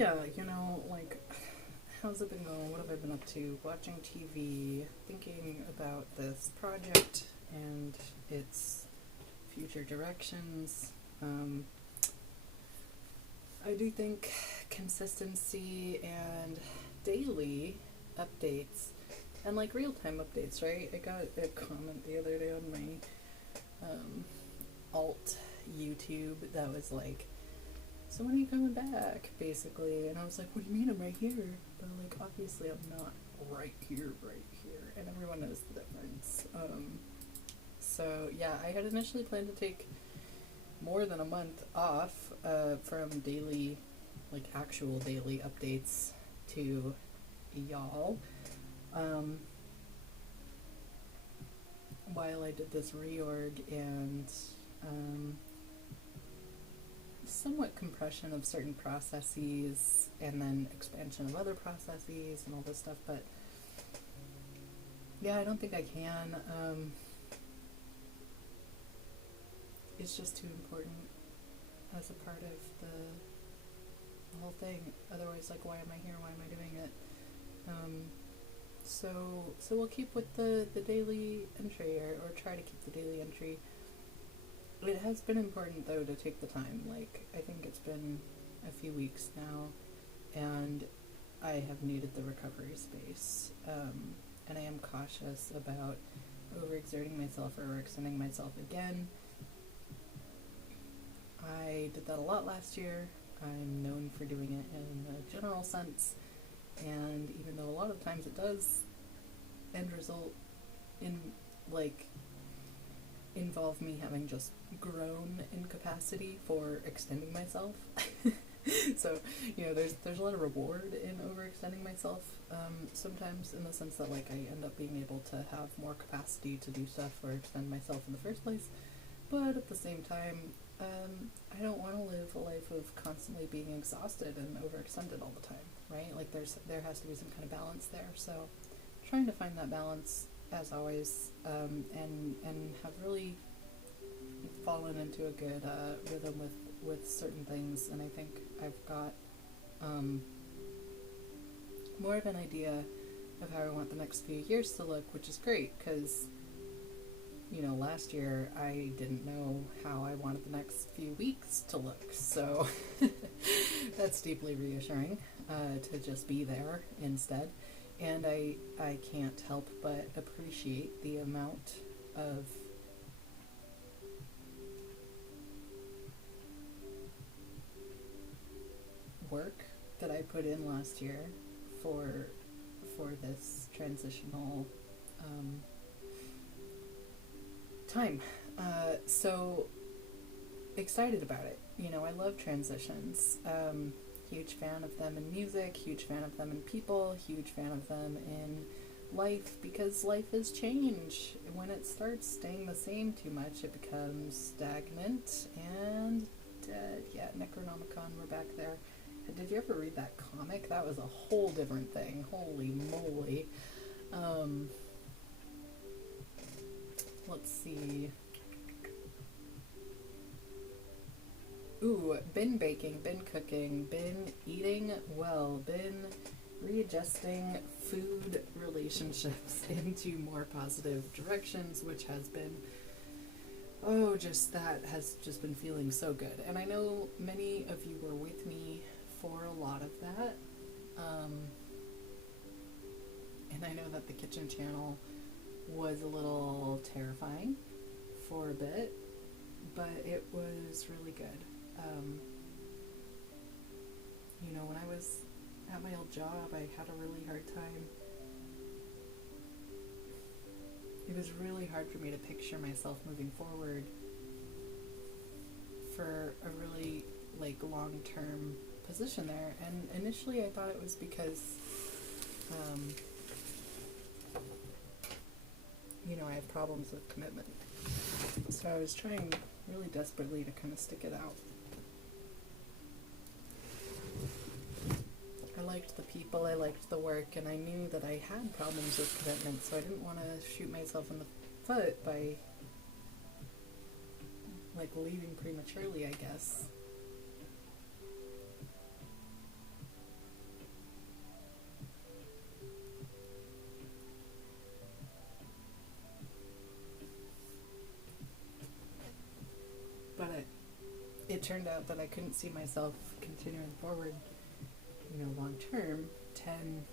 yeah, like, how's it been going? What have I been up to? Watching TV, thinking about this project and its future directions. Um, I do think consistency and daily updates and like real time updates, right? I got a comment the other day on my alt YouTube that was like, so when are you coming back, basically? And I was like, what do you mean I'm right here? But like, obviously I'm not right here, and everyone knows the difference. So yeah, I had initially planned to take more than a month off from daily, like actual daily updates to y'all, um, while I did this reorg and um, somewhat compression of certain processes and then expansion of other processes and all this stuff. But yeah, I don't think I can. It's just too important as a part of the whole thing. Otherwise, like, why am I here? Why am I doing it? So we'll keep with the daily entry, or try to keep the daily entry. It has been important, though, to take the time. Like, I think it's been a few weeks now, and I have needed the recovery space. And I am cautious about overexerting myself or extending myself again. I did that a lot last year. I'm known for doing it in a general sense, and even though a lot of times it does end result in, like, involve me having just grown in capacity for extending myself. So, there's a lot of reward in overextending myself, sometimes, in the sense that, like, I end up being able to have more capacity to do stuff or extend myself in the first place. But at the same time, I don't want to live a life of constantly being exhausted and overextended all the time, right? Like, there has to be some kind of balance there. So, trying to find that balance, as always, and have really fallen into a good rhythm with certain things. And I think I've got more of an idea of how I want the next few years to look, which is great, because last year I didn't know how I wanted the next few weeks to look, so that's deeply reassuring, to just be there instead. And I can't help but appreciate the amount of work that I put in last year for this transitional time. So excited about it. I love transitions. Huge fan of them in music, huge fan of them in people, huge fan of them in life, because life is change. When it starts staying the same too much, it becomes stagnant and dead. Yeah, Necronomicon, we're back there. Did you ever read that comic? That was a whole different thing. Holy moly. Let's see. Ooh, been baking, been cooking, been eating well, been readjusting food relationships into more positive directions, which has been, that has just been feeling so good. And I know many of you were with me for a lot of that. And I know that the kitchen channel was a little terrifying for a bit, but it was really good. When I was at my old job, I had a really hard time. It was really hard for me to picture myself moving forward for a really, like, long-term position there. And initially I thought it was because, I have problems with commitment. So I was trying really desperately to kind of stick it out. I liked the people, I liked the work, and I knew that I had problems with commitment, so I didn't want to shoot myself in the foot by, like, leaving prematurely, I guess. it turned out that I couldn't see myself continuing forward, long term, 10,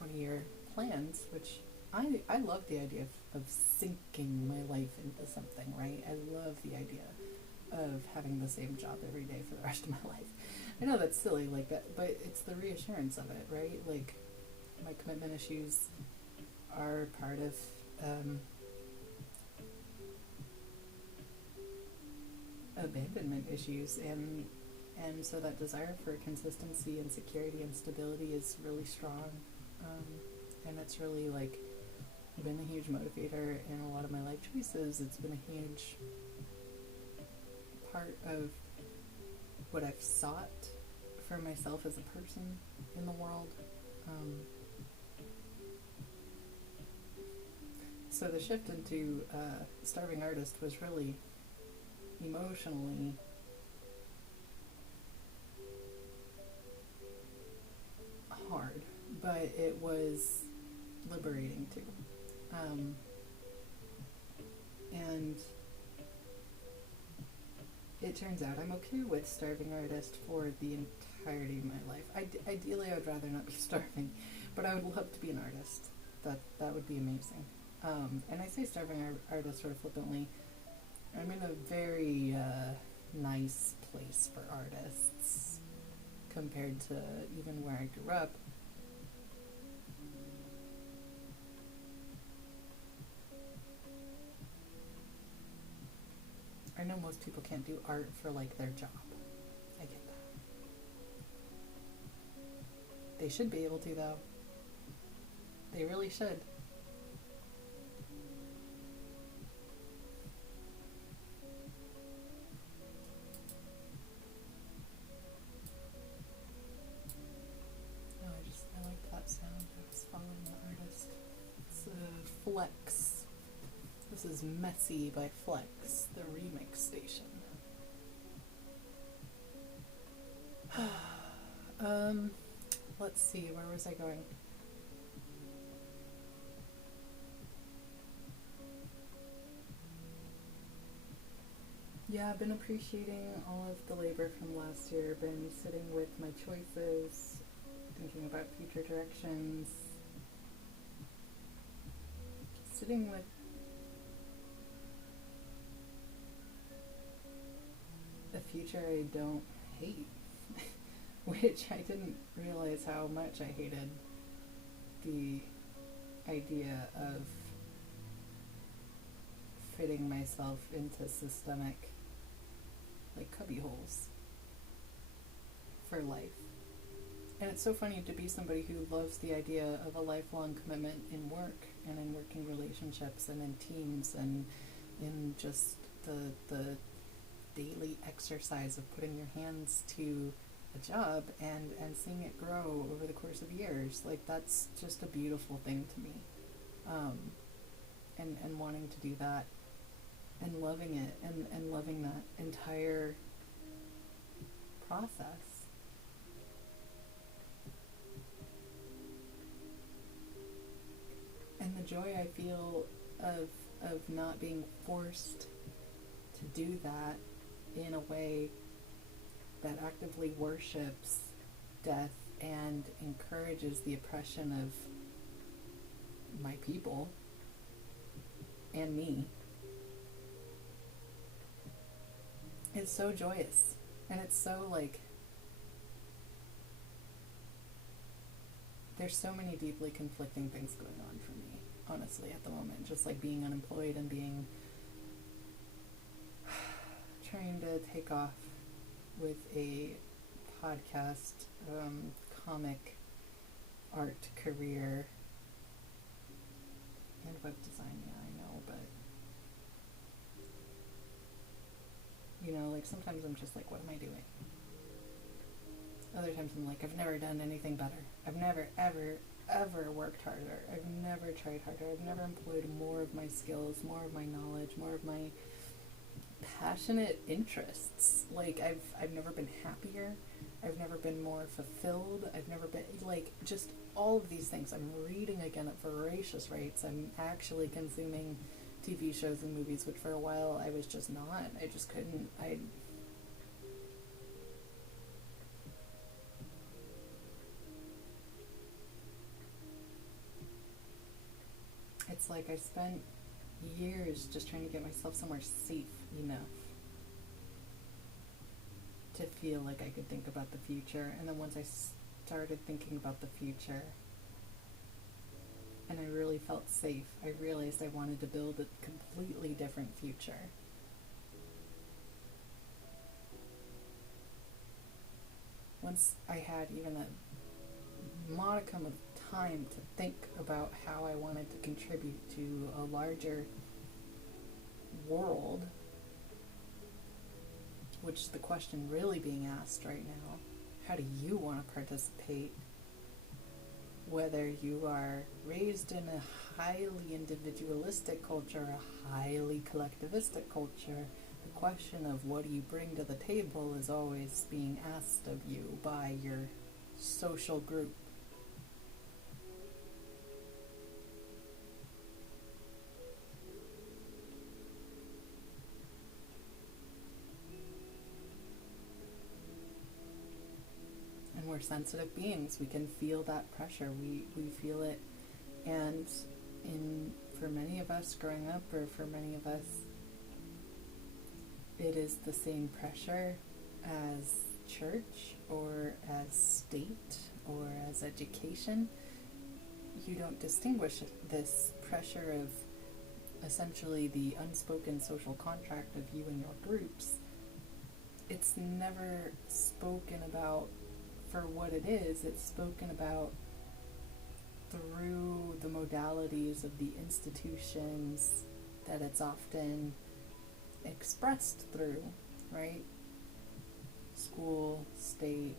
20-year plans, which I love the idea of sinking my life into something, right? I love the idea of having the same job every day for the rest of my life. I know that's silly like that, but it's the reassurance of it, right? Like, my commitment issues are part of abandonment issues, and so that desire for consistency and security and stability is really strong, and it's really like been a huge motivator in a lot of my life choices. It's been a huge part of what I've sought for myself as a person in the world. So the shift into starving artist was really emotionally hard, but it was liberating too. And it turns out I'm okay with starving artist for the entirety of my life. Ideally, I would rather not be starving, but I would love to be an artist. That would be amazing. And I say starving artist sort of flippantly. I'm in a very nice place for artists compared to even where I grew up. I know most people can't do art for like their job. I get that. They should be able to, though. They really should. No, I liked that sound. I was following the artist. It's Flex. This is Messy by Flex, the remix station. Let's see, where was I going? Yeah, I've been appreciating all of the labor from last year, been sitting with my choices, thinking about future directions, sitting with a future I don't hate, which I didn't realize how much I hated the idea of fitting myself into systemic, like, cubby holes for life. And it's so funny to be somebody who loves the idea of a lifelong commitment in work and in working relationships and in teams and in just the daily exercise of putting your hands to a job and seeing it grow over the course of years. Like, that's just a beautiful thing to me. And wanting to do that and loving it and loving that entire process. And the joy I feel of not being forced to do that in a way that actively worships death and encourages the oppression of my people and me. It's so joyous, and it's so, like, there's so many deeply conflicting things going on for me, honestly, at the moment. Just like being unemployed and being trying to take off with a podcast, comic art career, and web design. Yeah, I know, but like, sometimes I'm just like, what am I doing? Other times I'm like, I've never done anything better. I've never, ever worked harder. I've never tried harder. I've never employed more of my skills, more of my knowledge, more of my passionate interests. Like, I've never been happier. I've never been more fulfilled. I've never been, like, just all of these things. I'm reading again at voracious rates. I'm actually consuming TV shows and movies, which for a while I was just not. I just couldn't. it's like I spent years just trying to get myself somewhere safe enough to feel like I could think about the future. And then once I started thinking about the future and I really felt safe, I realized I wanted to build a completely different future. Once I had even a modicum of time to think about how I wanted to contribute to a larger world, which is the question really being asked right now. How do you want to participate? Whether you are raised in a highly individualistic culture or a highly collectivistic culture, the question of what do you bring to the table is always being asked of you by your social group. And we're sensitive beings. We can feel that pressure. We feel it. And for many of us growing up, or for many of us, it is the same pressure as church or as state or as education. You don't distinguish this pressure of essentially the unspoken social contract of you and your groups. It's never spoken about for what it is. It's spoken about through the modalities of the institutions that it's often expressed through, right? School, state.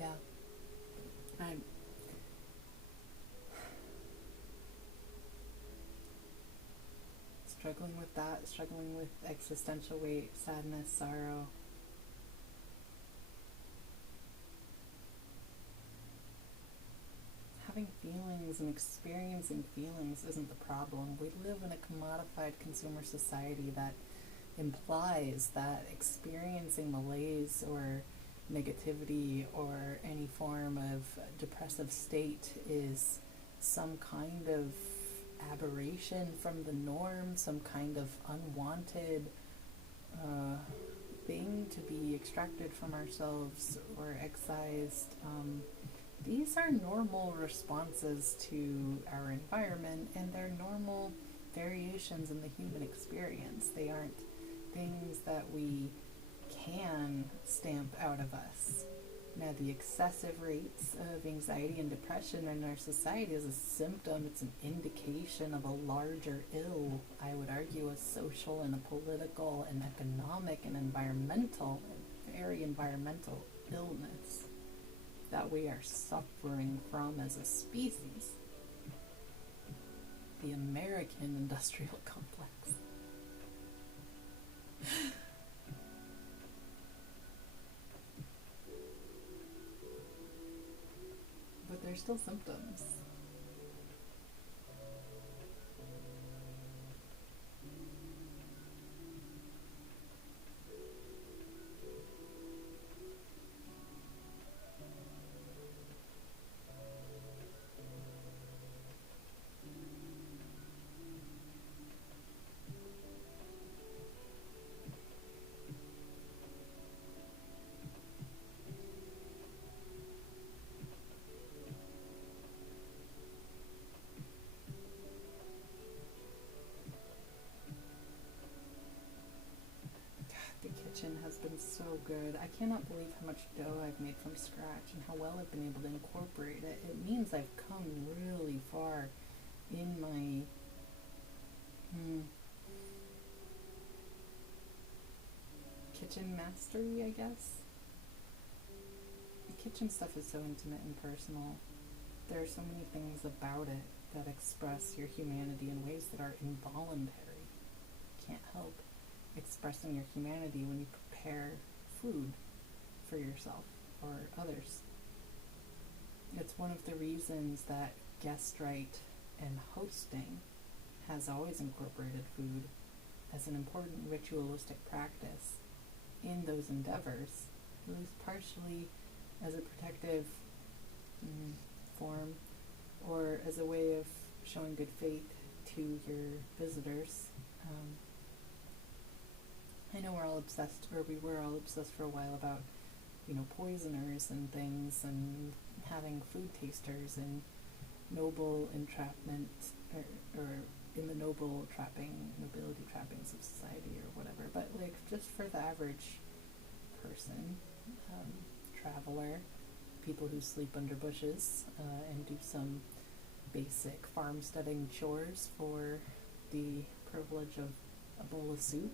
Yeah. I'm struggling with that, struggling with existential weight, sadness, sorrow. Having feelings and experiencing feelings isn't the problem. We live in a commodified consumer society that implies that experiencing malaise or negativity or any form of depressive state is some kind of aberration from the norm, some kind of unwanted thing to be extracted from ourselves or excised. These are normal responses to our environment, and they're normal variations in the human experience. They aren't things that we can stamp out of us. Now, the excessive rates of anxiety and depression in our society is a symptom, it's an indication of a larger ill, I would argue, a social and a political and economic and environmental, very environmental illness that we are suffering from as a species. The American industrial complex. But there's still symptoms. The kitchen has been so good. I cannot believe how much dough I've made from scratch and how well I've been able to incorporate it. It means I've come really far in my kitchen mastery, I guess. The kitchen stuff is so intimate and personal. There are so many things about it that express your humanity in ways that are involuntary. You can't help expressing your humanity when you prepare food. for yourself or others. It's one of the reasons that guest right and hosting has always incorporated food as an important ritualistic practice in those endeavors, at least partially as a protective form or as a way of showing good faith to your visitors. I know we're all obsessed, or we were all obsessed for a while about, poisoners and things and having food tasters and noble entrapment or in the nobility trappings of society or whatever. But like just for the average person, traveler, people who sleep under bushes and do some basic farmsteading chores for the privilege of a bowl of soup,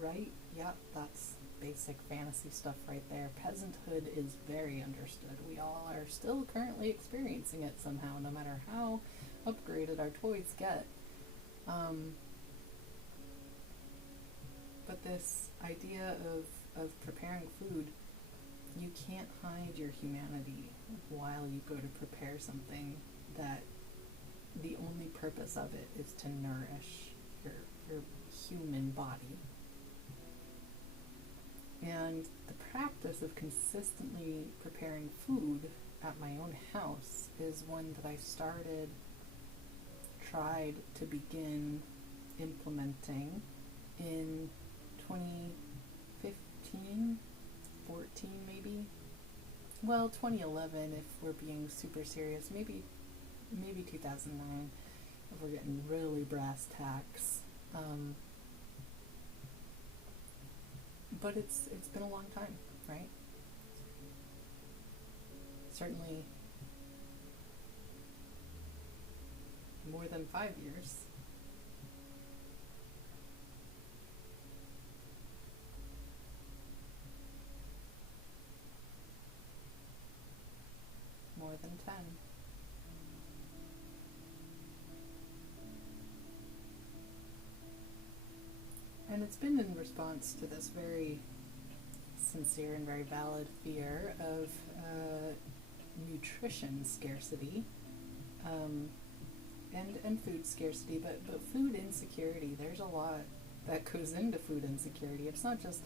right? Yeah, that's basic fantasy stuff right there. Peasanthood is very understood. We all are still currently experiencing it somehow, no matter how upgraded our toys get. But this idea of preparing food, you can't hide your humanity while you go to prepare something that the only purpose of it is to nourish your human body. And the practice of consistently preparing food at my own house is one that I tried to begin implementing in 2015, 14 maybe. Well, 2011 if we're being super serious, maybe 2009 if we're getting really brass tacks. But it's been a long time, right? Certainly more than 5 years. More than 10. And it's been in response to this very sincere and very valid fear of nutrition scarcity and food scarcity, but food insecurity. There's a lot that goes into food insecurity. It's not just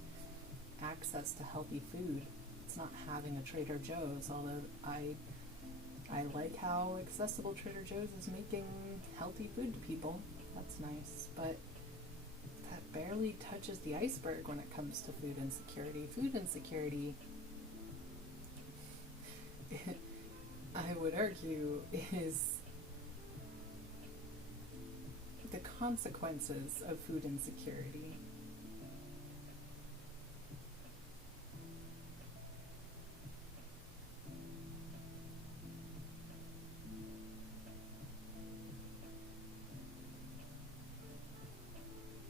access to healthy food. It's not having a Trader Joe's, although I like how accessible Trader Joe's is making healthy food to people. That's nice, but that barely touches the iceberg when it comes to food insecurity. Food insecurity, I would argue, is the consequences of food insecurity.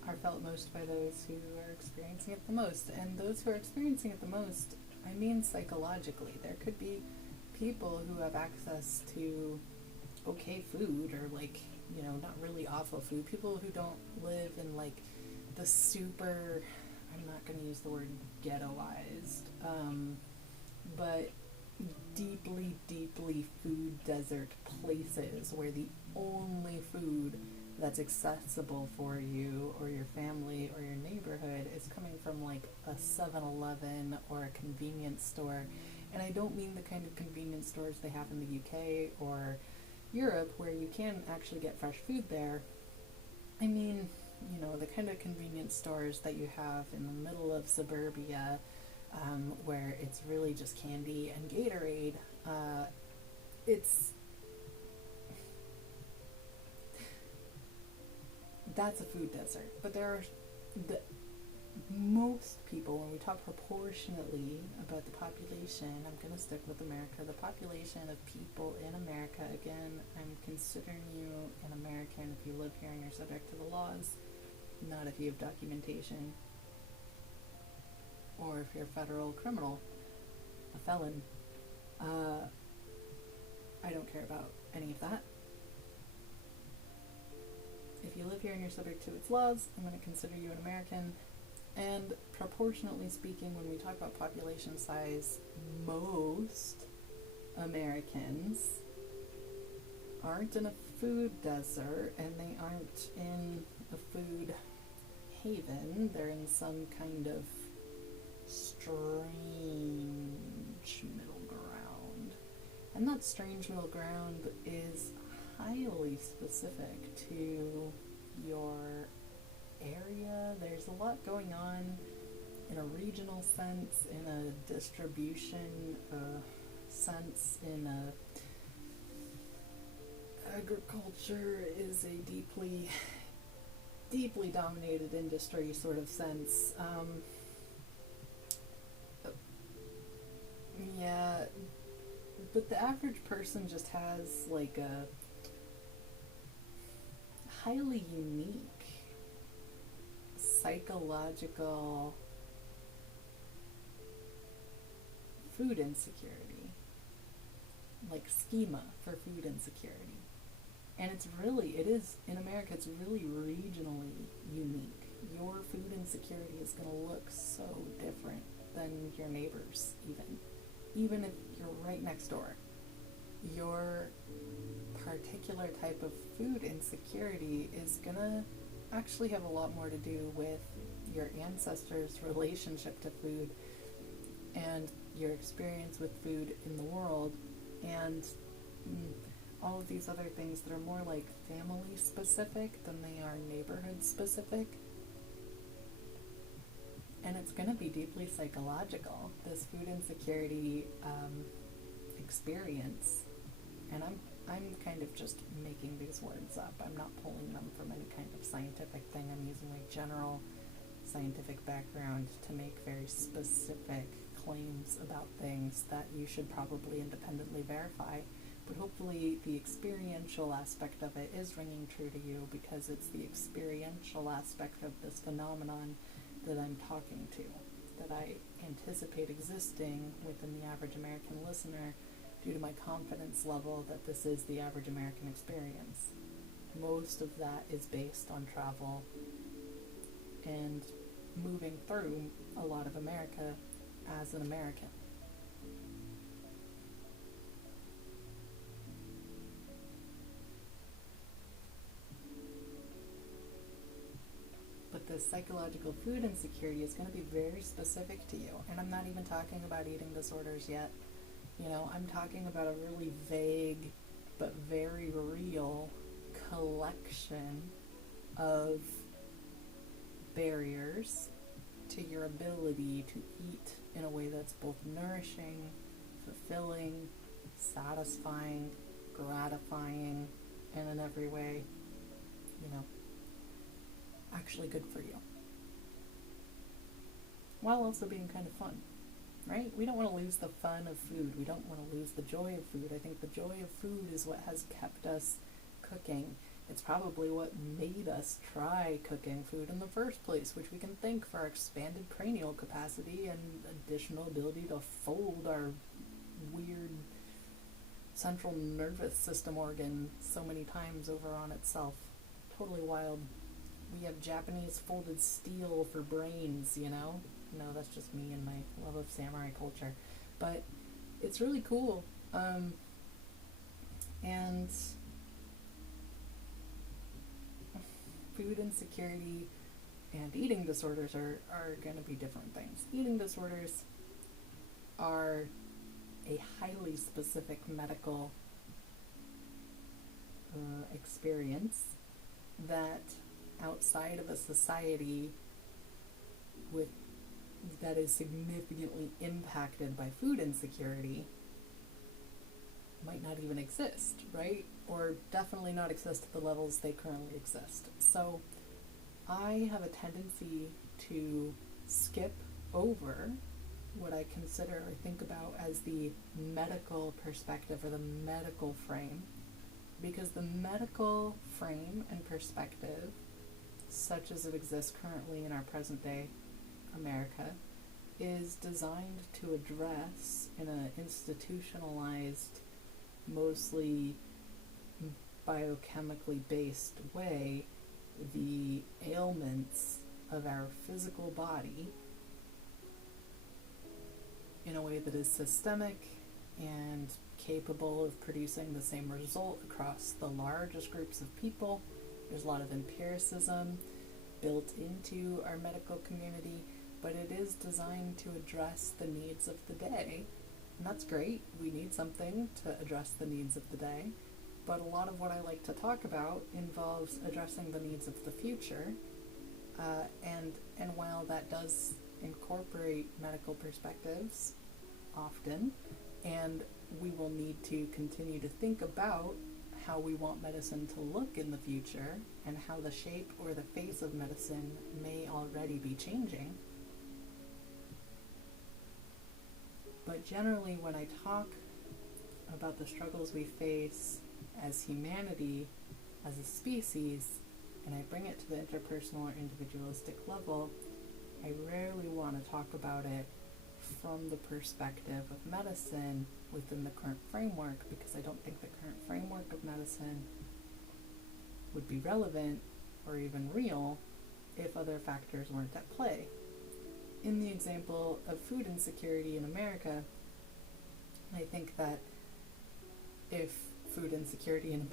Are felt most by those who are experiencing it the most. And those who are experiencing it the most, I mean psychologically. There could be people who have access to okay food or not really awful food. People who don't live in the super, I'm not going to use the word ghettoized, but deeply, deeply food desert places where the only food that's accessible for you or your family or your neighborhood is coming from a 7-Eleven or a convenience store. And I don't mean the kind of convenience stores they have in the UK or Europe where you can actually get fresh food there. I mean, the kind of convenience stores that you have in the middle of suburbia, where it's really just candy and Gatorade. That's a food desert. But there are most people, when we talk proportionately about the population, I'm going to stick with America, the population of people in America, again, I'm considering you an American if you live here and you're subject to the laws, not if you have documentation, or if you're a federal criminal, a felon. I don't care about any of that. If you live here and you're subject to its laws, I'm going to consider you an American. And proportionately speaking, when we talk about population size, most Americans aren't in a food desert and they aren't in a food haven. They're in some kind of strange middle ground. And that strange middle ground is highly specific to your area. There's a lot going on in a regional sense, in a distribution sense, in a agriculture is a deeply dominated industry sort of sense. Yeah, but the average person just has like a highly unique psychological food insecurity, like schema for food insecurity. And it is, in America, it's really regionally unique. Your food insecurity is going to look so different than your neighbors, even if you're right next door. Your particular type of food insecurity is going to actually have a lot more to do with your ancestors' relationship to food and your experience with food in the world, and all of these other things that are more like family specific than they are neighborhood specific. And it's going to be deeply psychological, this food insecurity experience. And I'm kind of just making these words up. I'm not pulling them from any kind of scientific thing. I'm using my general scientific background to make very specific claims about things that you should probably independently verify. But hopefully the experiential aspect of it is ringing true to you, because it's the experiential aspect of this phenomenon that I'm talking to, that I anticipate existing within the average American listener due to my confidence level that this is the average American experience. Most of that is based on travel and moving through a lot of America as an American. But the psychological food insecurity is going to be very specific to you. And I'm not even talking about eating disorders yet. I'm talking about a really vague but very real collection of barriers to your ability to eat in a way that's both nourishing, fulfilling, satisfying, gratifying, and in every way, actually good for you. While also being kind of fun, right? We don't want to lose the fun of food. We don't want to lose the joy of food. I think the joy of food is what has kept us cooking. It's probably what made us try cooking food in the first place, which we can thank for our expanded cranial capacity and additional ability to fold our weird central nervous system organ so many times over on itself. Totally wild. We have Japanese folded steel for brains, No, that's just me and my love of samurai culture. But it's really cool. And food insecurity and eating disorders are going to be different things. Eating disorders are a highly specific medical experience that outside of a society that is significantly impacted by food insecurity might not even exist, right? Or definitely not exist at the levels they currently exist. So I have a tendency to skip over what I consider or think about as the medical perspective or the medical frame, because the medical frame and perspective, such as it exists currently in our present day America, is designed to address in an institutionalized, mostly biochemically based way the ailments of our physical body in a way that is systemic and capable of producing the same result across the largest groups of people. There's a lot of empiricism built into our medical community, but it is designed to address the needs of the day. And that's great. We need something to address the needs of the day. But a lot of what I like to talk about involves addressing the needs of the future. And while that does incorporate medical perspectives often, and we will need to continue to think about how we want medicine to look in the future and how the shape or the face of medicine may already be changing. But generally, when I talk about the struggles we face as humanity, as a species, and I bring it to the interpersonal or individualistic level, I rarely want to talk about it from the perspective of medicine within the current framework, because I don't think the current framework of medicine would be relevant or even real if other factors weren't at play. In the example of food insecurity in America, I think that if food insecurity in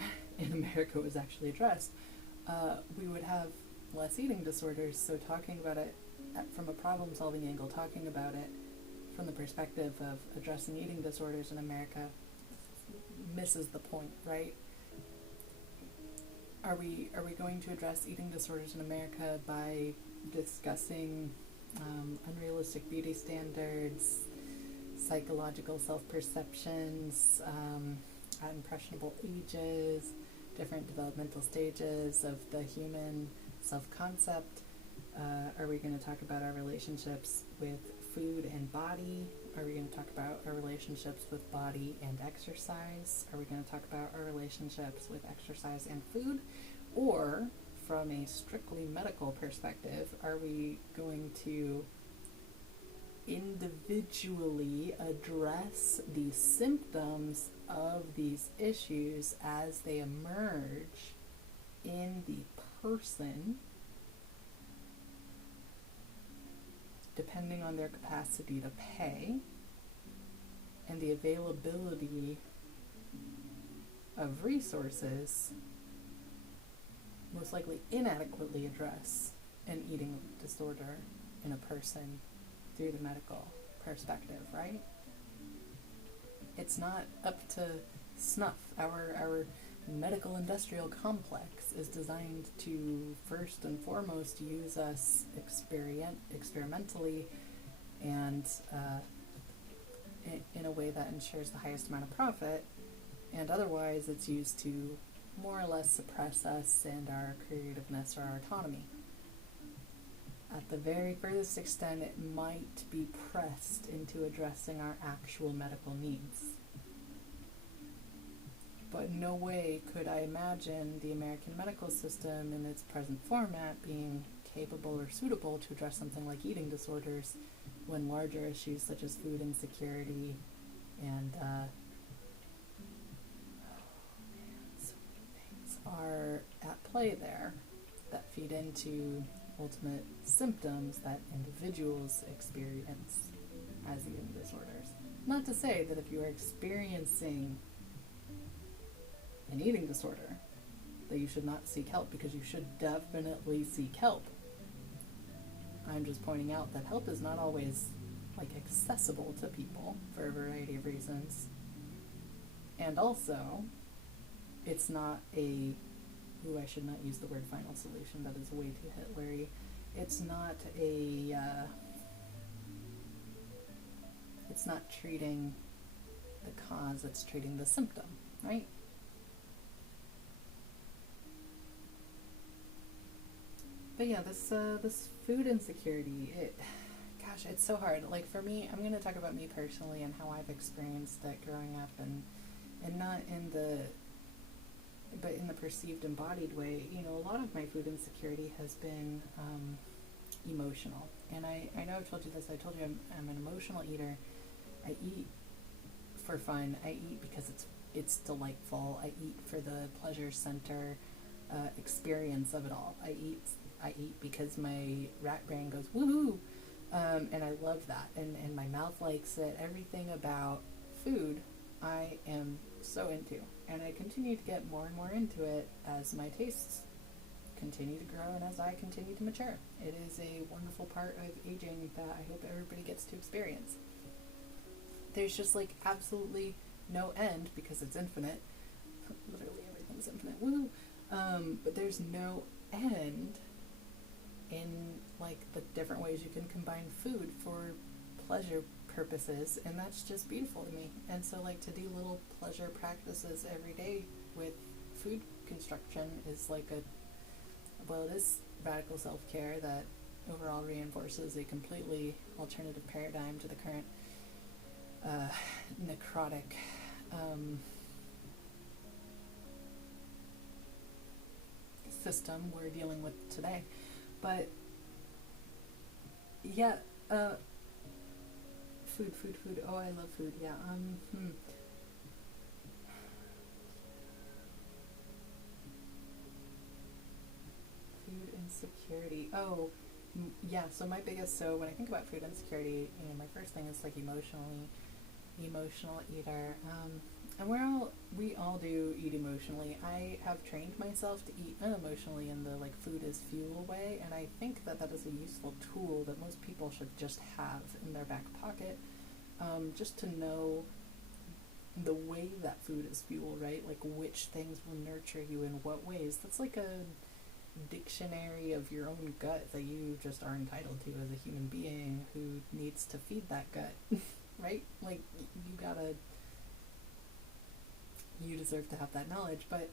America was actually addressed, we would have less eating disorders. So talking about it from a problem-solving angle, talking about it from the perspective of addressing eating disorders in America misses the point, right? Are we going to address eating disorders in America by discussing unrealistic beauty standards, psychological self-perceptions, at impressionable ages, different developmental stages of the human self-concept? Are we going to talk about our relationships with food and body? Are we going to talk about our relationships with body and exercise? Are we going to talk about our relationships with exercise and food? Or, from a strictly medical perspective, are we going to individually address the symptoms of these issues as they emerge in the person, depending on their capacity to pay and the availability of resources, most likely inadequately address an eating disorder in a person through the medical perspective, right? It's not up to snuff. Our medical industrial complex is designed to first and foremost use us experimentally and in a way that ensures the highest amount of profit, and otherwise it's used to more or less suppress us and our creativeness or our autonomy. At the very furthest extent, it might be pressed into addressing our actual medical needs. But in no way could I imagine the American medical system in its present format being capable or suitable to address something like eating disorders when larger issues such as food insecurity and so many things are at play there that feed into ultimate symptoms that individuals experience as eating disorders. Not to say that if you are experiencing an eating disorder that you should not seek help, because you should definitely seek help. I'm just pointing out that help is not always accessible to people for a variety of reasons. And also, it's not I should not use the word final solution, that is way too Hitlery. It's not it's not treating the cause, it's treating the symptom, right? But yeah, this food insecurity, it's so hard. Like for me, I'm gonna talk about me personally and how I've experienced it growing up, and not in the perceived embodied way. You know, a lot of my food insecurity has been emotional, and I know I've told you this. I told you I'm an emotional eater. I eat for fun. I eat because it's delightful. I eat for the pleasure center experience of it all. I eat I eat because my rat brain goes woohoo, and I love that, and my mouth likes it. Everything about food I am so into, and I continue to get more and more into it as my tastes continue to grow and as I continue to mature. It is a wonderful part of aging that I hope everybody gets to experience. There's just like absolutely no end because it's infinite. Literally everything's infinite. Woo! But there's no end in like the different ways you can combine food for pleasure purposes, and that's just beautiful to me. And so like to do little pleasure practices every day with food construction is like it is radical self-care that overall reinforces a completely alternative paradigm to the current necrotic system we're dealing with today. But yeah, food. Oh, I love food. Yeah. Food insecurity. Oh, yeah. So when I think about food insecurity, my first thing is like emotional eater. And we all do eat emotionally. I have trained myself to eat unemotionally in the like food is fuel way, and I think that is a useful tool that most people should just have in their back pocket, just to know the way that food is fuel, right? Like which things will nurture you in what ways. That's like a dictionary of your own gut that you just are entitled to as a human being who needs to feed that gut, right? Like you deserve to have that knowledge, but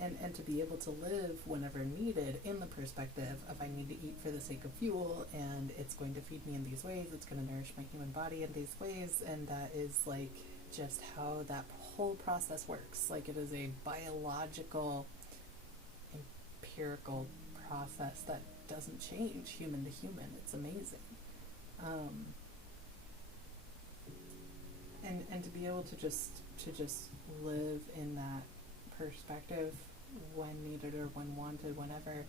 and to be able to live whenever needed in the perspective of I need to eat for the sake of fuel, and it's going to feed me in these ways, it's going to nourish my human body in these ways, and that is like just how that whole process works. Like it is a biological, empirical process that doesn't change human to human. It's amazing. And to be able to just live in that perspective when needed or when wanted, whenever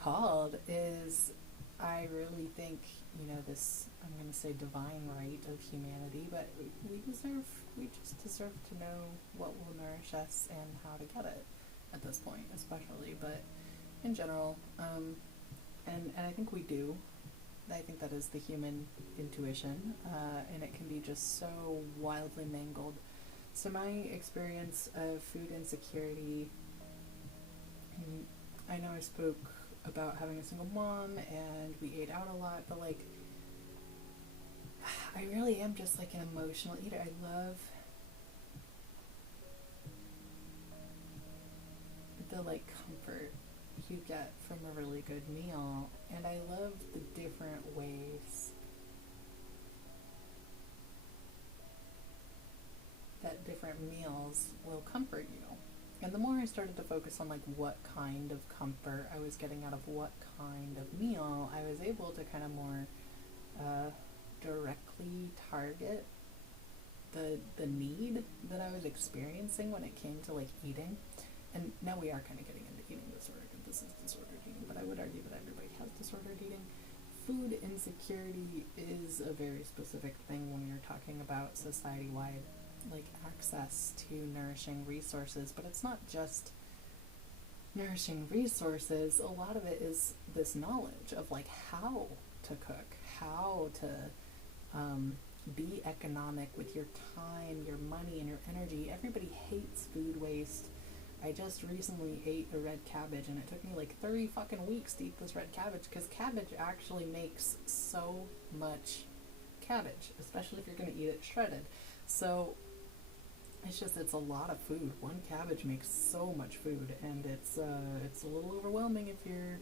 called, is, I really think, this, I'm going to say divine right of humanity, but we just deserve to know what will nourish us and how to get it at this point, especially, but in general, and I think we do. I think that is the human intuition, and it can be just so wildly mangled. So my experience of food insecurity, I know I spoke about having a single mom and we ate out a lot, but like, I really am just like an emotional eater. I love the like comfort you get from a really good meal, and I love the different ways that different meals will comfort you. And the more I started to focus on like what kind of comfort I was getting out of what kind of meal, I was able to kind of more directly target the need that I was experiencing when it came to like eating. And now we are kind of getting into eating disorder, because this is disordered eating, but I would argue that everybody has disordered eating. Food insecurity is a very specific thing when you're talking about society-wide, like access to nourishing resources, but it's not just nourishing resources. A lot of it is this knowledge of like how to cook, how to be economic with your time, your money, and your energy. Everybody hates food waste. I just recently ate a red cabbage, and it took me like 30 fucking weeks to eat this red cabbage, because cabbage actually makes so much cabbage, especially if you're going to eat it shredded. So it's a lot of food. One cabbage makes so much food, and it's a little overwhelming if you're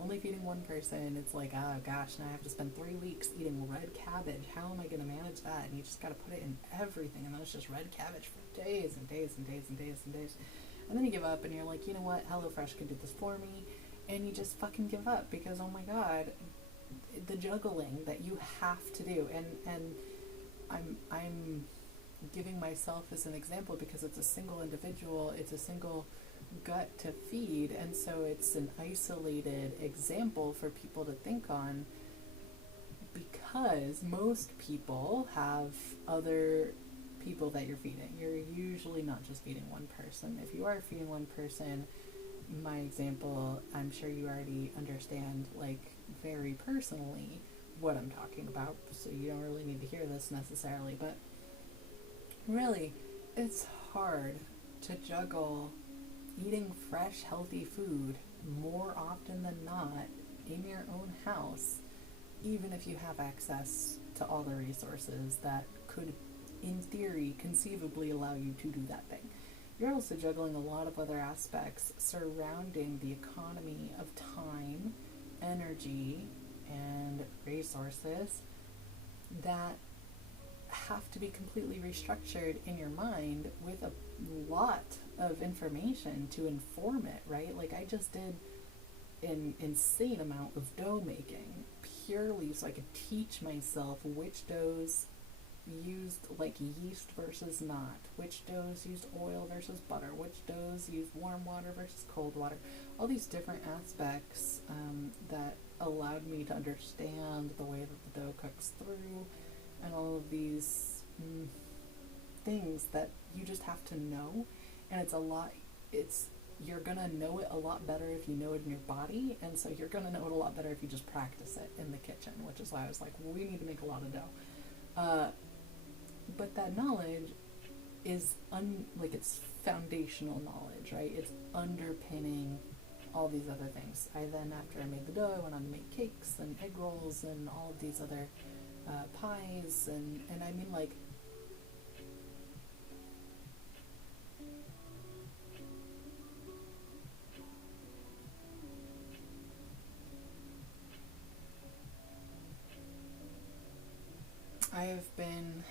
only feeding one person. It's like, oh gosh, now I have to spend 3 weeks eating red cabbage. How am I going to manage that? And you just got to put it in everything, and then it's just red cabbage for days and days and days and days and days. And then you give up, and you're like, you know what, HelloFresh can do this for me, and you just fucking give up, because oh my god, the juggling that you have to do, and I'm giving myself as an example because it's a single individual, it's a single gut to feed, and so it's an isolated example for people to think on, because most people have other people that you're feeding. You're usually not just feeding one person. If you are feeding one person, my example, I'm sure you already understand, like, very personally what I'm talking about, so you don't really need to hear this necessarily, but really, it's hard to juggle eating fresh, healthy food more often than not in your own house, even if you have access to all the resources that could, in theory, conceivably allow you to do that thing. You're also juggling a lot of other aspects surrounding the economy of time, energy, and resources that have to be completely restructured in your mind with a lot of information to inform it, right? Like, I just did an insane amount of dough making purely so I could teach myself which doughs used like yeast versus not, which doughs used oil versus butter, which doughs used warm water versus cold water, all these different aspects that allowed me to understand the way that the dough cooks through, and all of these things that you just have to know. And it's a lot, it's, you're gonna know it a lot better if you know it in your body, and so you're gonna know it a lot better if you just practice it in the kitchen, which is why I was like, well, we need to make a lot of dough. But that knowledge is like, it's foundational knowledge, right? It's underpinning all these other things. I then, after I made the dough, I went on to make cakes and egg rolls and all of these other pies, and I mean, like, I have been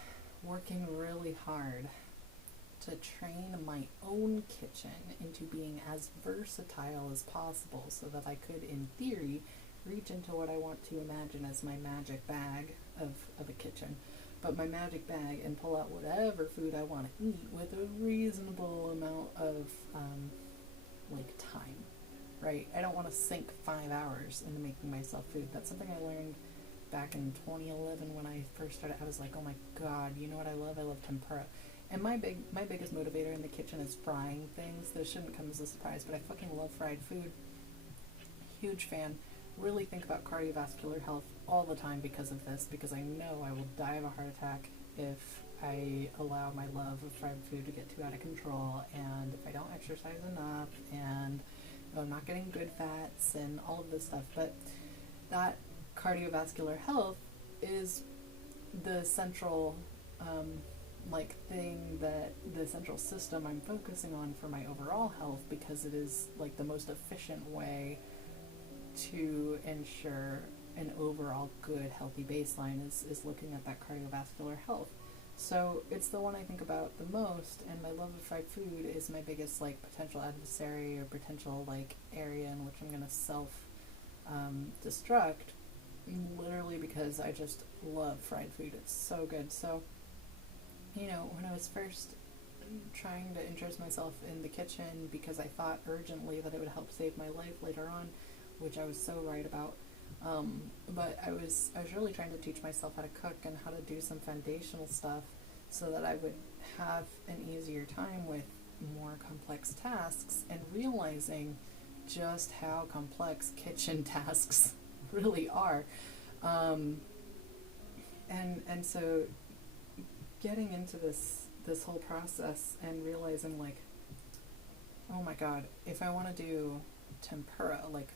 working really hard to train my own kitchen into being as versatile as possible so that I could, in theory, reach into what I want to imagine as my magic bag of a kitchen, but my magic bag, and pull out whatever food I want to eat with a reasonable amount of like, time, right? I don't want to sink 5 hours into making myself food. That's something I learned back in 2011 when I first started. I was like, oh my god, you know what I love? I love tempura. And my biggest motivator in the kitchen is frying things. This shouldn't come as a surprise, but I fucking love fried food. Huge fan. Really think about cardiovascular health all the time because of this, because I know I will die of a heart attack if I allow my love of fried food to get too out of control, and if I don't exercise enough, and if I'm not getting good fats and all of this stuff. But that cardiovascular health is the central like, thing, that the central system I'm focusing on for my overall health, because it is like the most efficient way to ensure an overall good, healthy baseline is looking at that cardiovascular health. So it's the one I think about the most, and my love of fried food is my biggest, like, potential adversary, or potential, like, area in which I'm going to self destruct, literally because I just love fried food. It's so good. So, you know, when I was first trying to interest myself in the kitchen because I thought urgently that it would help save my life later on, which I was so right about. But I was really trying to teach myself how to cook and how to do some foundational stuff so that I would have an easier time with more complex tasks, and realizing just how complex kitchen tasks really are. And so getting into this whole process and realizing, like, oh my god, if I want to do tempura, like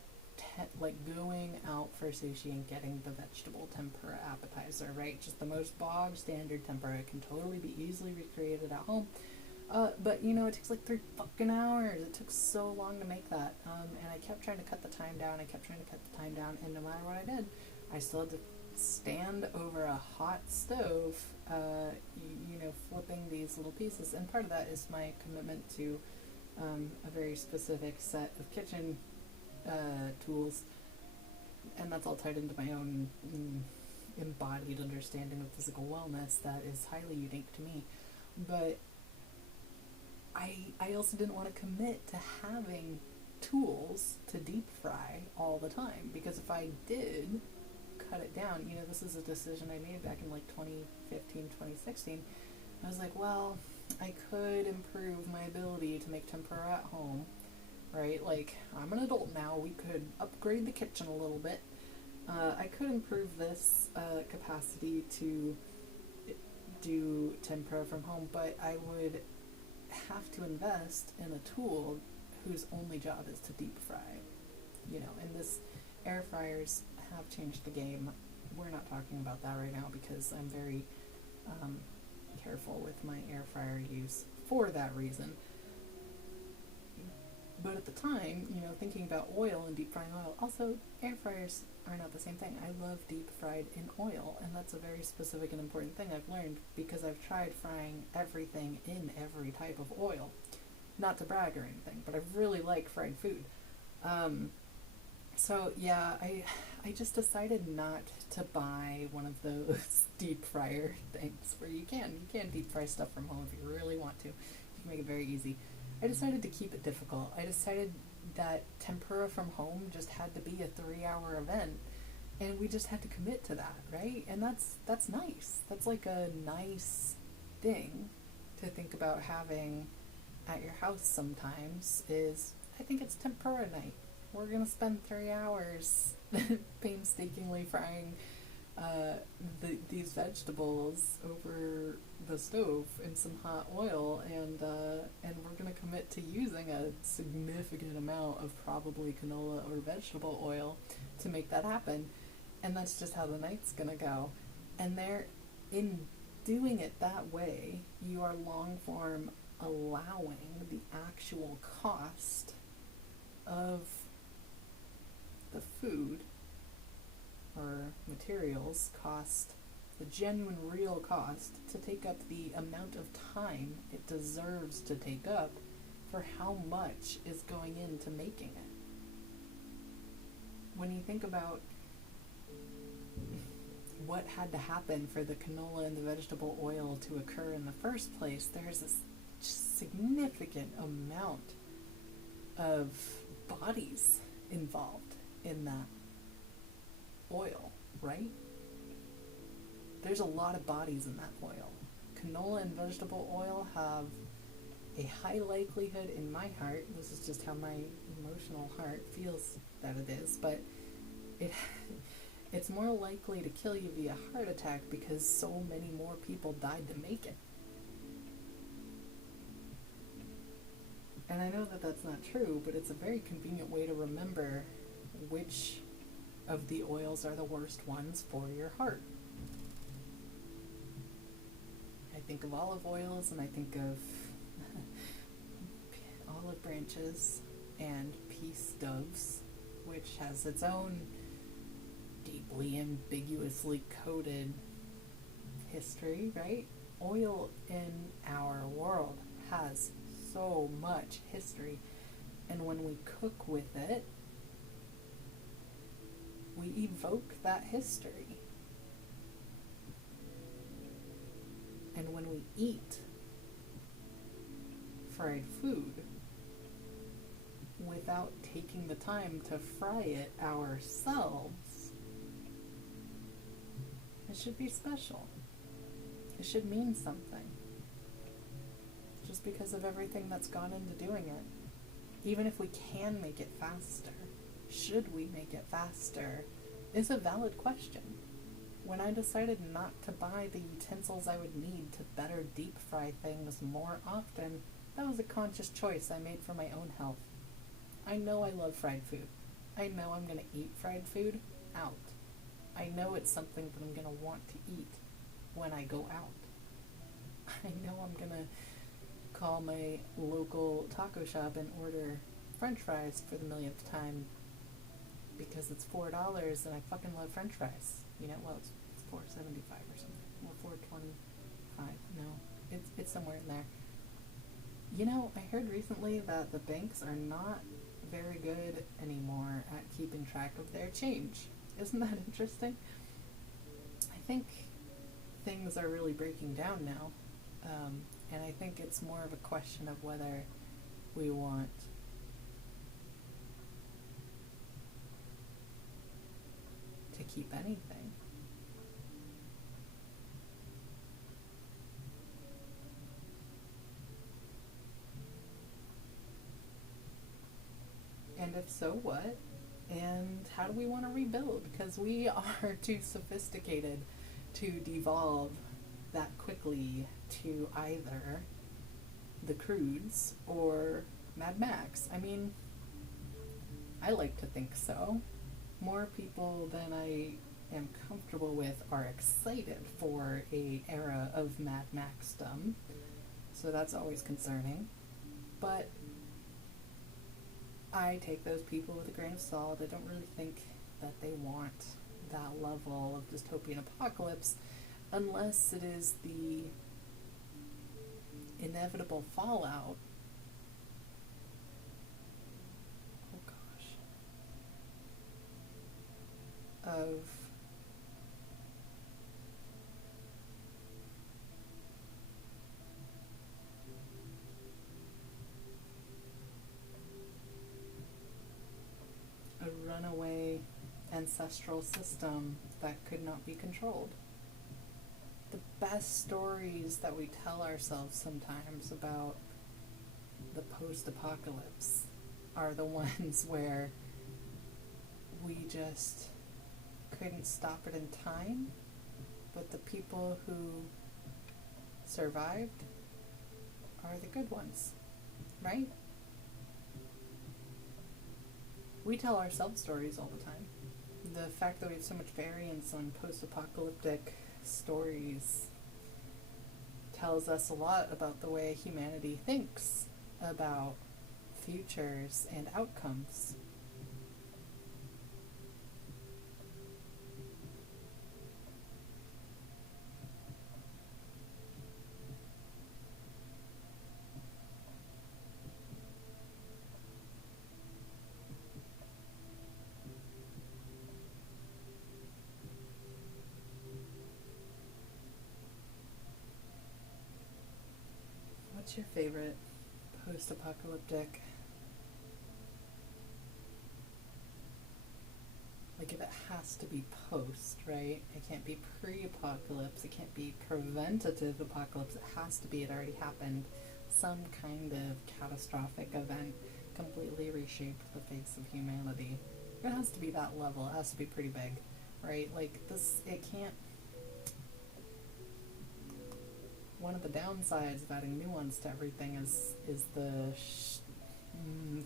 going out for sushi and getting the vegetable tempura appetizer, right? Just the most bog standard tempura. It can totally be easily recreated at home. But, you know, it takes like 3 fucking hours. It took so long to make that. And I kept trying to cut the time down. And no matter what I did, I still had to stand over a hot stove, you know, flipping these little pieces. And part of that is my commitment to a very specific set of kitchen tools, and that's all tied into my own embodied understanding of physical wellness that is highly unique to me. But I also didn't want to commit to having tools to deep fry all the time, because if I did cut it down, this is a decision I made back in like 2015, 2016. I was like, well, I could improve my ability to make tempura at home, right? Like, I'm an adult now, we could upgrade the kitchen a little bit. I could improve this capacity to do tempura from home, but I would have to invest in a tool whose only job is to deep fry. And this air fryers have changed the game. We're not talking about that right now because I'm very careful with my air fryer use for that reason. But at the time, thinking about oil and deep frying oil, also air fryers are not the same thing. I love deep fried in oil, and that's a very specific and important thing I've learned because I've tried frying everything in every type of oil. Not to brag or anything, but I really like fried food. So yeah, I just decided not to buy one of those deep fryer things where you can deep fry stuff from home if you really want to. You can make it very easy. I decided to keep it difficult. I decided that tempura from home just had to be a 3-hour event, and we just had to commit to that, right? And that's nice. That's like a nice thing to think about having at your house sometimes. Is I think it's tempura night. We're gonna spend 3 hours painstakingly frying these vegetables over the stove in some hot oil, and we're gonna commit to using a significant amount of probably canola or vegetable oil to make that happen, and that's just how the night's gonna go. And in doing it that way, you are long form allowing the actual cost of the food or materials cost, the genuine real cost, to take up the amount of time it deserves to take up for how much is going into making it. When you think about what had to happen for the canola and the vegetable oil to occur in the first place, there's this significant amount of bodies involved in that oil, right? There's a lot of bodies in that oil. Canola and vegetable oil have a high likelihood in my heart, this is just how my emotional heart feels that it is, but it's more likely to kill you via heart attack because so many more people died to make it. And I know that that's not true, but it's a very convenient way to remember which of the oils are the worst ones for your heart. I think of olive oils, and I think of olive branches and peace doves, which has its own deeply ambiguously coded history, right? Oil in our world has so much history, and when we cook with it, we evoke that history. And when we eat fried food without taking the time to fry it ourselves, it should be special. It should mean something. Just because of everything that's gone into doing it. Even if we can make it faster, should we make it faster, is a valid question. When I decided not to buy the utensils I would need to better deep fry things more often, that was a conscious choice I made for my own health. I know I love fried food. I know I'm going to eat fried food out. I know it's something that I'm going to want to eat when I go out. I know I'm going to call my local taco shop and order french fries for the millionth time because it's $4 and I fucking love french fries. Well, it's $4.75 or something. Or $4.25. No, it's somewhere in there. I heard recently that the banks are not very good anymore at keeping track of their change. Isn't that interesting? I think things are really breaking down now. And I think it's more of a question of whether we want to keep anything. And if so, what? And how do we want to rebuild? Because we are too sophisticated to devolve that quickly to either the Croods or Mad Max. I mean, I like to think so. More people than I am comfortable with are excited for a era of Mad Maxdom, so that's always concerning. But I take those people with a grain of salt. I don't really think that they want that level of dystopian apocalypse unless it is the inevitable fallout. Oh gosh. Of a runaway ancestral system that could not be controlled. The best stories that we tell ourselves sometimes about the post-apocalypse are the ones where we just couldn't stop it in time, but the people who survived are the good ones, right? We tell ourselves stories all the time. The fact that we have so much variance on post-apocalyptic stories tells us a lot about the way humanity thinks about futures and outcomes. What's your favorite post-apocalyptic? Like, if it has to be post, right? It can't be pre-apocalypse. It can't be preventative apocalypse. It has to be, it already happened. Some kind of catastrophic event completely reshaped the face of humanity. It has to be that level. It has to be pretty big, right? Like, this, it can't. One of the downsides of adding nuance to everything is the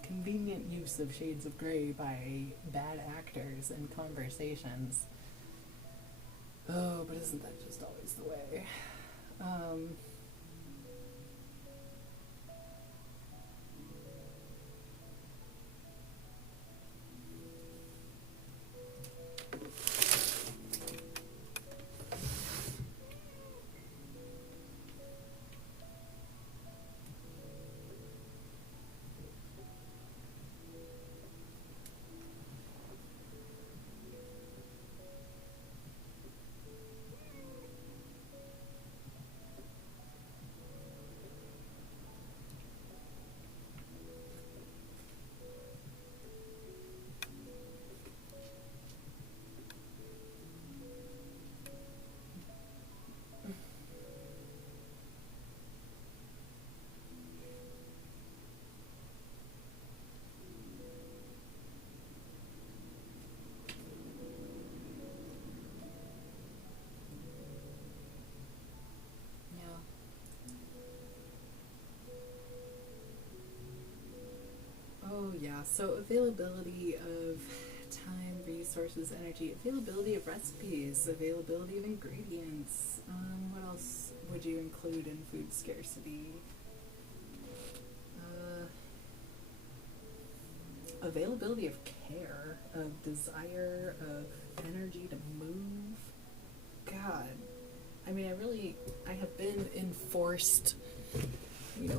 convenient use of shades of gray by bad actors in conversations. Oh, but isn't that just always the way? Yeah. Oh, yeah. So, availability of time, resources, energy, availability of recipes, availability of ingredients. What else would you include in food scarcity? Uh, Availability of care, of desire, of energy to move. God. I mean, I have been enforced,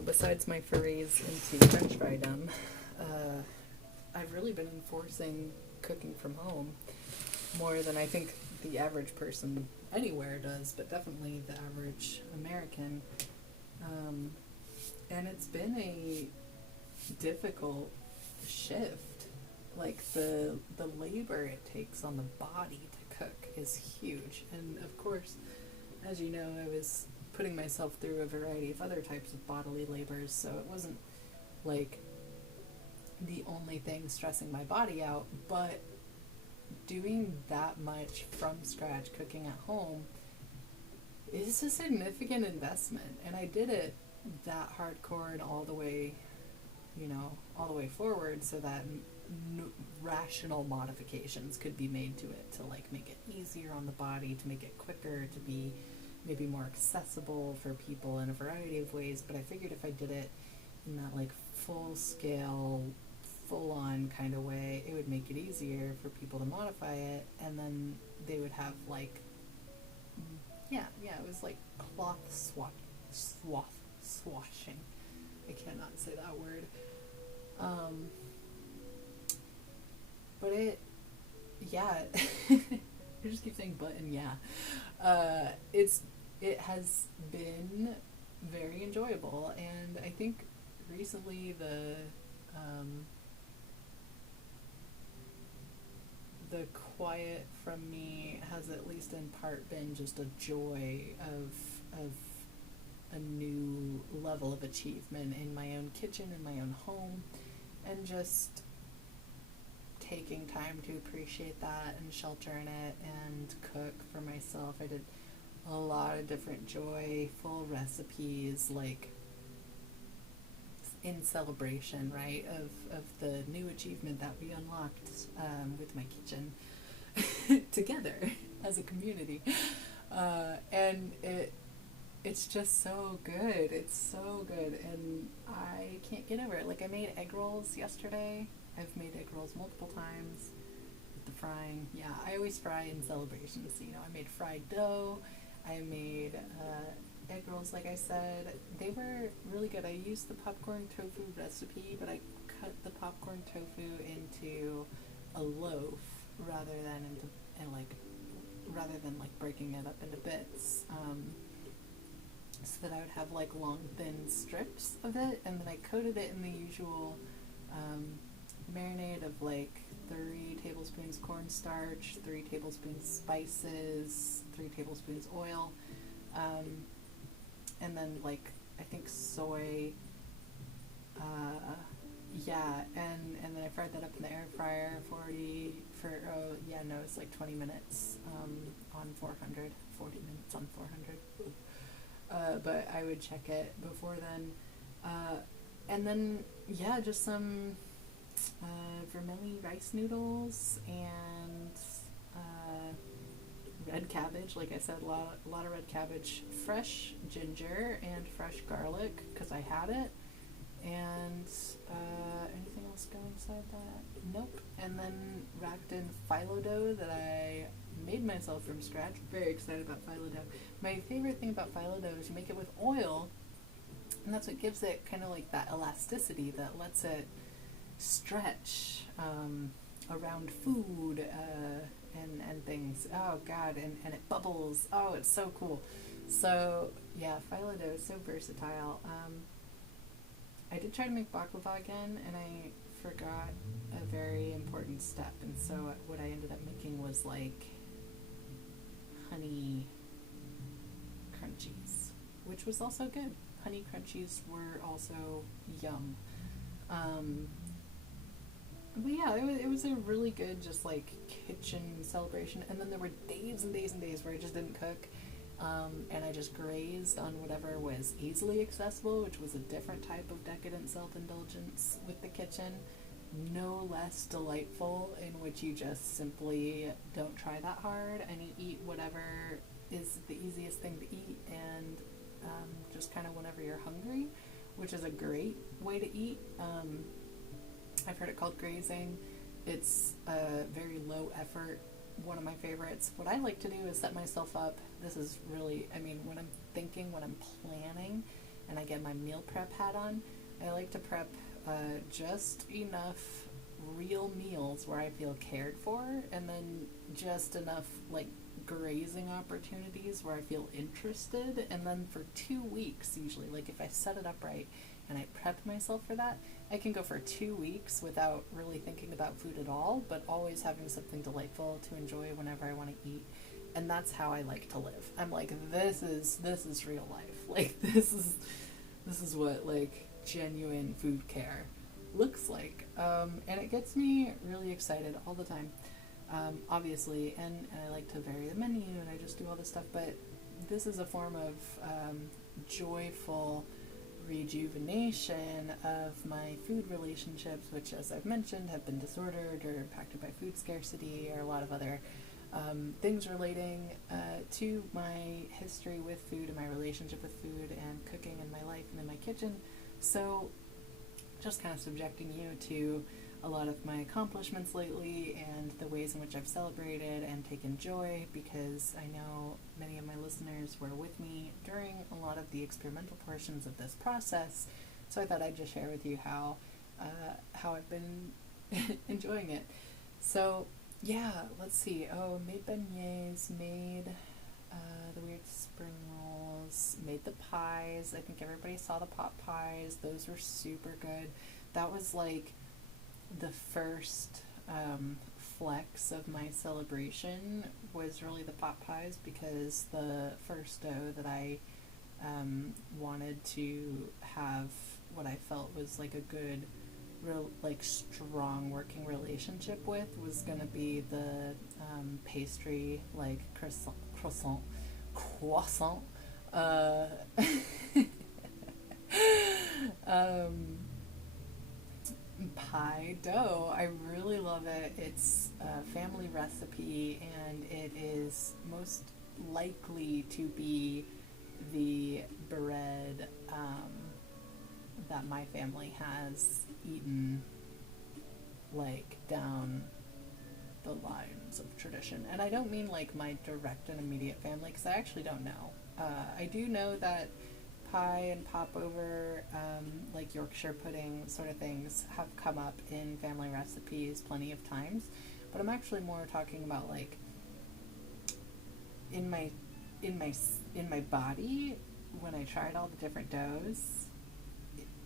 besides my forays into French frydom, I've really been enforcing cooking from home more than I think the average person anywhere does, but definitely the average American. Um, and it's been a difficult shift. Like the labor it takes on the body to cook is huge. And of course, as you know, I was putting myself through a variety of other types of bodily labors, so it wasn't like the only thing stressing my body out, but doing that much from scratch, cooking at home, is a significant investment. And I did it that hardcore and all the way, all the way forward so that rational modifications could be made to it to like make it easier on the body, to make it quicker, to be maybe more accessible for people in a variety of ways. But I figured if I did it in that like full scale, full on kind of way, it would make it easier for people to modify it, and then they would have like, it was like swashing. I cannot say that word. But I just keep saying but and yeah. It has been very enjoyable, and I think recently the quiet from me has at least in part been just a joy of a new level of achievement in my own kitchen, in my own home, and just taking time to appreciate that and shelter in it and cook for myself. I did a lot of different joyful recipes, like in celebration, right, of the new achievement that we unlocked with my kitchen together as a community. And it's just so good. It's so good, and I can't get over it. Like, I made egg rolls yesterday. I've made egg rolls multiple times with the frying. Yeah, I always fry in celebrations. I made fried dough. I made egg rolls, like I said. They were really good. I used the popcorn tofu recipe, but I cut the popcorn tofu into a loaf rather than breaking it up into bits. So that I would have like long thin strips of it, and then I coated it in the usual marinade of like 3 tablespoons cornstarch, 3 tablespoons spices, 3 tablespoons oil, and then like I think soy, and then I fried that up in the air fryer it's like 20 minutes on 400, 40 minutes on 400. But I would check it before then. And then, just some vermilion rice noodles and red cabbage. Like I said, a lot of red cabbage, fresh ginger and fresh garlic because I had it. And anything else go inside that? Nope. And then wrapped in phyllo dough that I made myself from scratch. Very excited about phyllo dough. My favorite thing about phyllo dough is you make it with oil, and that's what gives it kind of like that elasticity that lets it stretch around food and things. Oh God, and it bubbles. Oh, it's so cool. So yeah, phyllo dough is so versatile. I did try to make baklava again, and I forgot a very important step, and so what I ended up making was like honey crunchies, which was also good. Honey crunchies were also yum. But yeah, it was a really good just like kitchen celebration, and then there were days and days and days where I just didn't cook. And I just grazed on whatever was easily accessible, which was a different type of decadent self-indulgence with the kitchen, no less delightful, in which you just simply don't try that hard and you eat whatever is the easiest thing to eat, and just kind of whenever you're hungry, which is a great way to eat. I've heard it called grazing. It's very low effort. One of my favorites. What I like to do is set myself up. This is really, when I'm planning, and I get my meal prep hat on, I like to prep just enough real meals where I feel cared for, and then just enough like grazing opportunities where I feel interested. And then for 2 weeks, usually, like if I set it up right and I prep myself for that, I can go for 2 weeks without really thinking about food at all, but always having something delightful to enjoy whenever I want to eat. And that's how I like to live. I'm like, this is real life. Like this is what like genuine food care looks like. And it gets me really excited all the time. Obviously, and I like to vary the menu and I just do all this stuff, but this is a form of joyful rejuvenation of my food relationships, which, as I've mentioned, have been disordered or impacted by food scarcity or a lot of other things relating to my history with food and my relationship with food and cooking in my life and in my kitchen. So just kind of subjecting you to a lot of my accomplishments lately and the ways in which I've celebrated and taken joy, because I know many of my listeners were with me during a lot of the experimental portions of this process. So I thought I'd just share with you how I've been enjoying it. So yeah, let's see. Oh, made beignets, made the weird spring rolls, made the pies. I think everybody saw the pot pies. Those were super good. That was like the first flex of my celebration, was really the pot pies, because the first dough that I wanted to have what I felt was like a good, real, like strong working relationship with was gonna be the pastry, like croissant um, pie dough. I really love it. It's a family recipe, and it is most likely to be the bread that my family has eaten like down the lines of tradition. And I don't mean like my direct and immediate family, because I actually don't know. I do know that pie and popover, like Yorkshire pudding sort of things, have come up in family recipes plenty of times, but I'm actually more talking about like in my body. When I tried all the different doughs,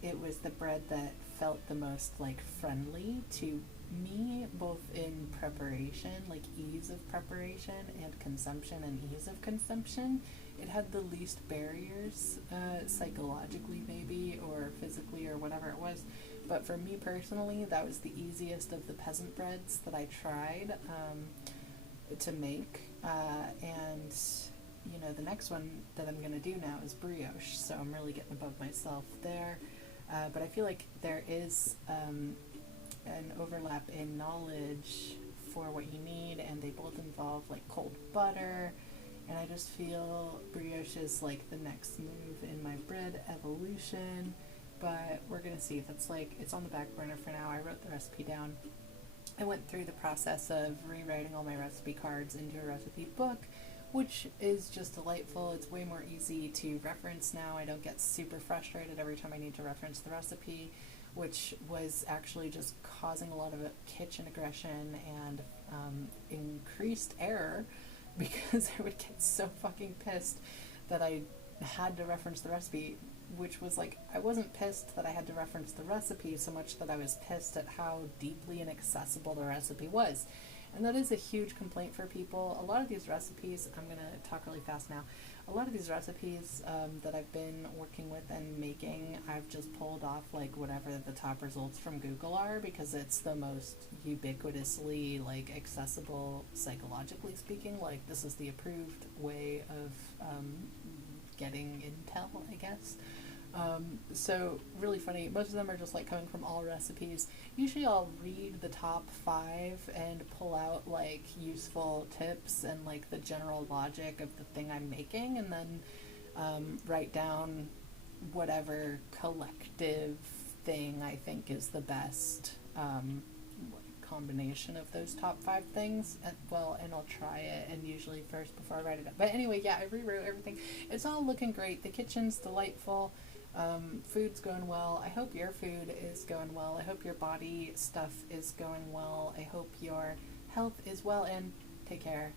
it was the bread that felt the most like friendly to me, both in preparation, like ease of preparation and consumption and ease of consumption. It had the least barriers, psychologically maybe, or physically, or whatever it was. But for me personally, that was the easiest of the peasant breads that I tried to make. And you know, the next one that I'm going to do now is brioche, so I'm really getting above myself there. But I feel like there is an overlap in knowledge for what you need, and they both involve like cold butter, and I just feel brioche is like the next move in my bread evolution. But we're gonna see. That's like, it's on the back burner for now. I wrote the recipe down. I went through the process of rewriting all my recipe cards into a recipe book, which is just delightful. It's way more easy to reference now. I don't get super frustrated every time I need to reference the recipe, which was actually just causing a lot of kitchen aggression and increased error, because I would get so fucking pissed that I had to reference the recipe, which was like, I wasn't pissed that I had to reference the recipe so much that I was pissed at how deeply inaccessible the recipe was. And that is a huge complaint for people. A lot of these recipes, I'm going to talk really fast now, a lot of these recipes that I've been working with and making, I've just pulled off like whatever the top results from Google are, because it's the most ubiquitously like accessible, psychologically speaking. Like, this is the approved way of getting intel, I guess. So really funny. Most of them are just like coming from all recipes. Usually I'll read the top 5 and pull out like useful tips and like the general logic of the thing I'm making, and then write down whatever collective thing I think is the best combination of those top 5 things. And I'll try it, and usually first before I write it up. But anyway, yeah, I rewrote everything. It's all looking great. The kitchen's delightful. Food's going well. I hope your food is going well. I hope your body stuff is going well. I hope your health is well, and take care.